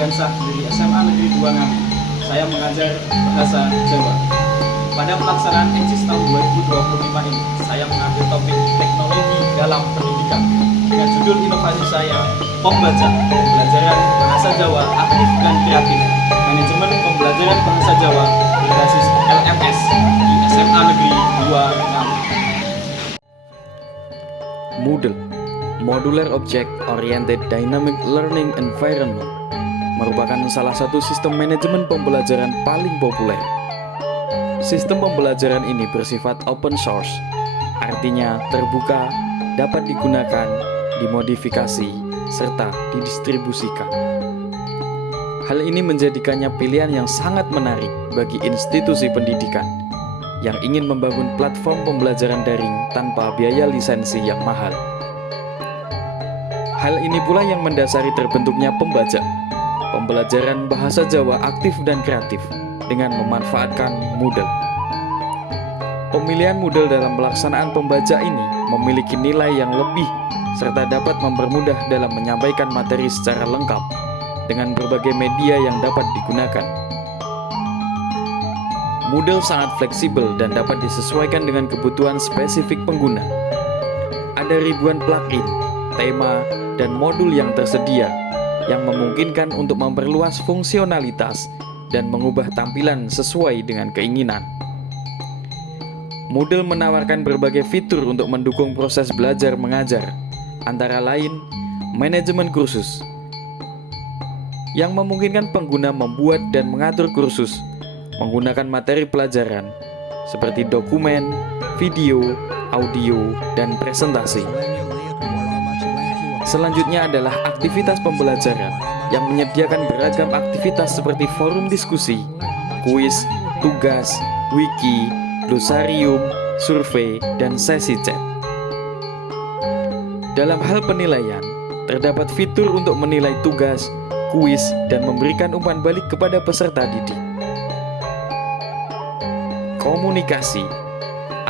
Ardiansah dari SMA Negeri 2 Ngawi. Saya mengajar bahasa Jawa. Pada pelaksanaan EJIS tahun 2025 ini, saya mengambil topik teknologi dalam pendidikan dengan judul inovasi saya, Pembaca, Pembelajaran Bahasa Jawa Aktif dan Kreatif, Manajemen Pembelajaran Bahasa Jawa berbasis LMS di SMA Negeri 2 Ngawi. Moodle, Modular Object Oriented Dynamic Learning Environment, merupakan salah satu sistem manajemen pembelajaran paling populer. Sistem pembelajaran ini bersifat open source, artinya terbuka, dapat digunakan, dimodifikasi, serta didistribusikan. Hal ini menjadikannya pilihan yang sangat menarik bagi institusi pendidikan yang ingin membangun platform pembelajaran daring tanpa biaya lisensi yang mahal. Hal ini pula yang mendasari terbentuknya Pembaca, pembelajaran bahasa Jawa aktif dan kreatif dengan memanfaatkan Moodle. Pemilihan Moodle dalam pelaksanaan Pembaca ini memiliki nilai yang lebih serta dapat mempermudah dalam menyampaikan materi secara lengkap dengan berbagai media yang dapat digunakan. Moodle sangat fleksibel dan dapat disesuaikan dengan kebutuhan spesifik pengguna. Ada ribuan plugin, tema, dan modul yang tersedia yang memungkinkan untuk memperluas fungsionalitas dan mengubah tampilan sesuai dengan keinginan. Moodle menawarkan berbagai fitur untuk mendukung proses belajar mengajar, antara lain manajemen kursus, yang memungkinkan pengguna membuat dan mengatur kursus menggunakan materi pelajaran seperti dokumen, video, audio, dan presentasi. Selanjutnya adalah aktivitas pembelajaran yang menyediakan beragam aktivitas seperti forum diskusi, kuis, tugas, wiki, glosarium, survei, dan sesi chat. Dalam hal penilaian, terdapat fitur untuk menilai tugas, kuis, dan memberikan umpan balik kepada peserta didik. Komunikasi.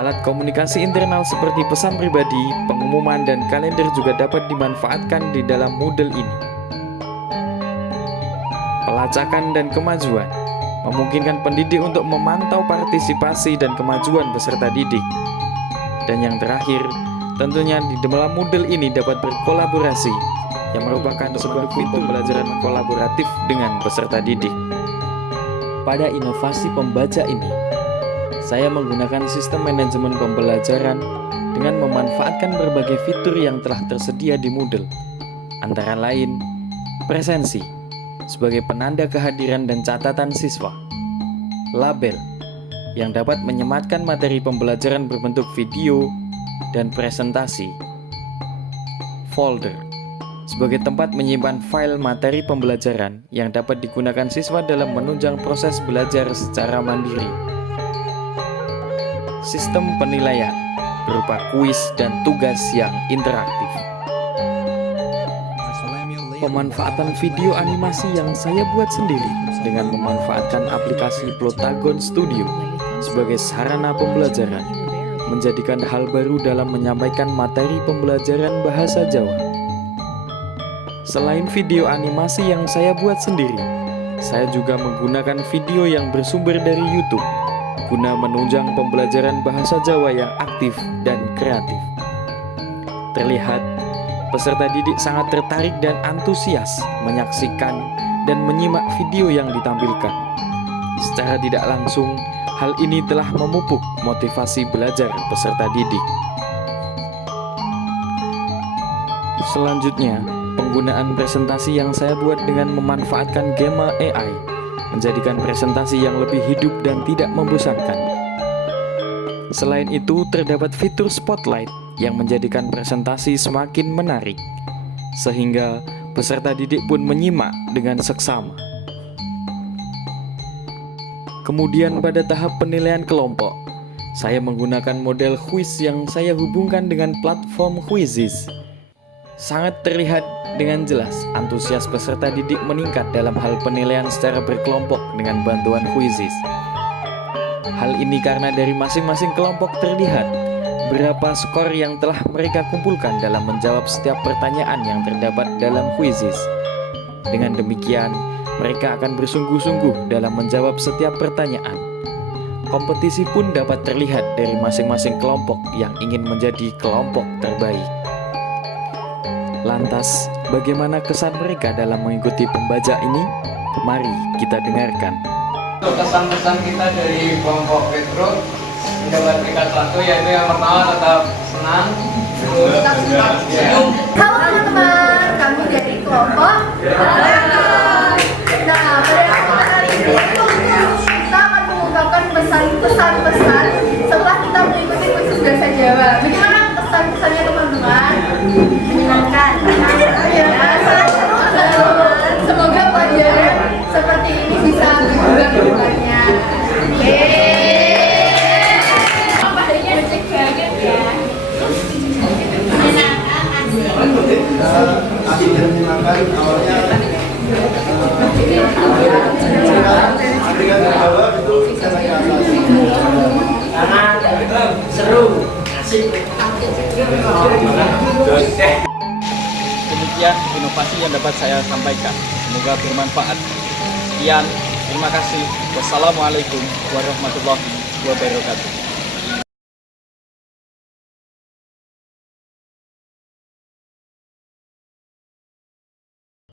Alat komunikasi internal seperti pesan pribadi, pengumuman, dan kalender juga dapat dimanfaatkan di dalam Moodle ini. Pelacakan dan kemajuan memungkinkan pendidik untuk memantau partisipasi dan kemajuan peserta didik. Dan yang terakhir, tentunya di dalam Moodle ini dapat berkolaborasi yang merupakan sebuah fitur pembelajaran kolaboratif dengan peserta didik. Pada inovasi Pembaca ini, saya menggunakan sistem manajemen pembelajaran dengan memanfaatkan berbagai fitur yang telah tersedia di Moodle, antara lain presensi sebagai penanda kehadiran dan catatan siswa, label yang dapat menyematkan materi pembelajaran berbentuk video dan presentasi, folder sebagai tempat menyimpan file materi pembelajaran yang dapat digunakan siswa dalam menunjang proses belajar secara mandiri, sistem penilaian berupa kuis dan tugas yang interaktif, pemanfaatan video animasi yang saya buat sendiri dengan memanfaatkan aplikasi Plotagon Studio sebagai sarana pembelajaran, menjadikan hal baru dalam menyampaikan materi pembelajaran bahasa Jawa. Selain video animasi yang saya buat sendiri, saya juga menggunakan video yang bersumber dari YouTube guna menunjang pembelajaran bahasa Jawa yang aktif dan kreatif. Terlihat peserta didik sangat tertarik dan antusias menyaksikan dan menyimak video yang ditampilkan. Secara tidak langsung, hal ini telah memupuk motivasi belajar peserta didik. Selanjutnya, penggunaan presentasi yang saya buat dengan memanfaatkan Gemma AI menjadikan presentasi yang lebih hidup dan tidak membosankan. Selain itu, terdapat fitur spotlight yang menjadikan presentasi semakin menarik, sehingga peserta didik pun menyimak dengan seksama. Kemudian pada tahap penilaian kelompok, saya menggunakan model quiz yang saya hubungkan dengan platform Quizizz. Sangat terlihat dengan jelas antusias peserta didik meningkat dalam hal penilaian secara berkelompok dengan bantuan Quizizz. Hal ini karena dari masing-masing kelompok terlihat berapa skor yang telah mereka kumpulkan dalam menjawab setiap pertanyaan yang terdapat dalam Quizizz. Dengan demikian, mereka akan bersungguh-sungguh dalam menjawab setiap pertanyaan. Kompetisi pun dapat terlihat dari masing-masing kelompok yang ingin menjadi kelompok terbaik. Lantas, bagaimana kesan mereka dalam mengikuti pembajak ini? Mari kita dengarkan. Untuk kesan-kesan kita dari kelompok Petro mendapat peringkat 1, yaitu yang pertama tetap senang, terus senyum. Halo teman-teman, kami dari kelompok Nah, pada kesempatan kali ini kita akan mengungkapkan pesan-pesan setelah kita mengikuti kursus bahasa Jawa. Bagaimana kesan-pesannya teman-teman? Menyenangkan. Ya, sangat seru teman-teman. Semoga pelajaran seperti ini bisa berubah ke depannya. Apa harinya cek banget ya? Asik dan menyenangkan awalnya aplikasi Jawa itu saya Seru, asik. Demikian inovasi yang dapat saya sampaikan. Semoga bermanfaat. Sekian, terima kasih. Wassalamualaikum warahmatullahi wabarakatuh.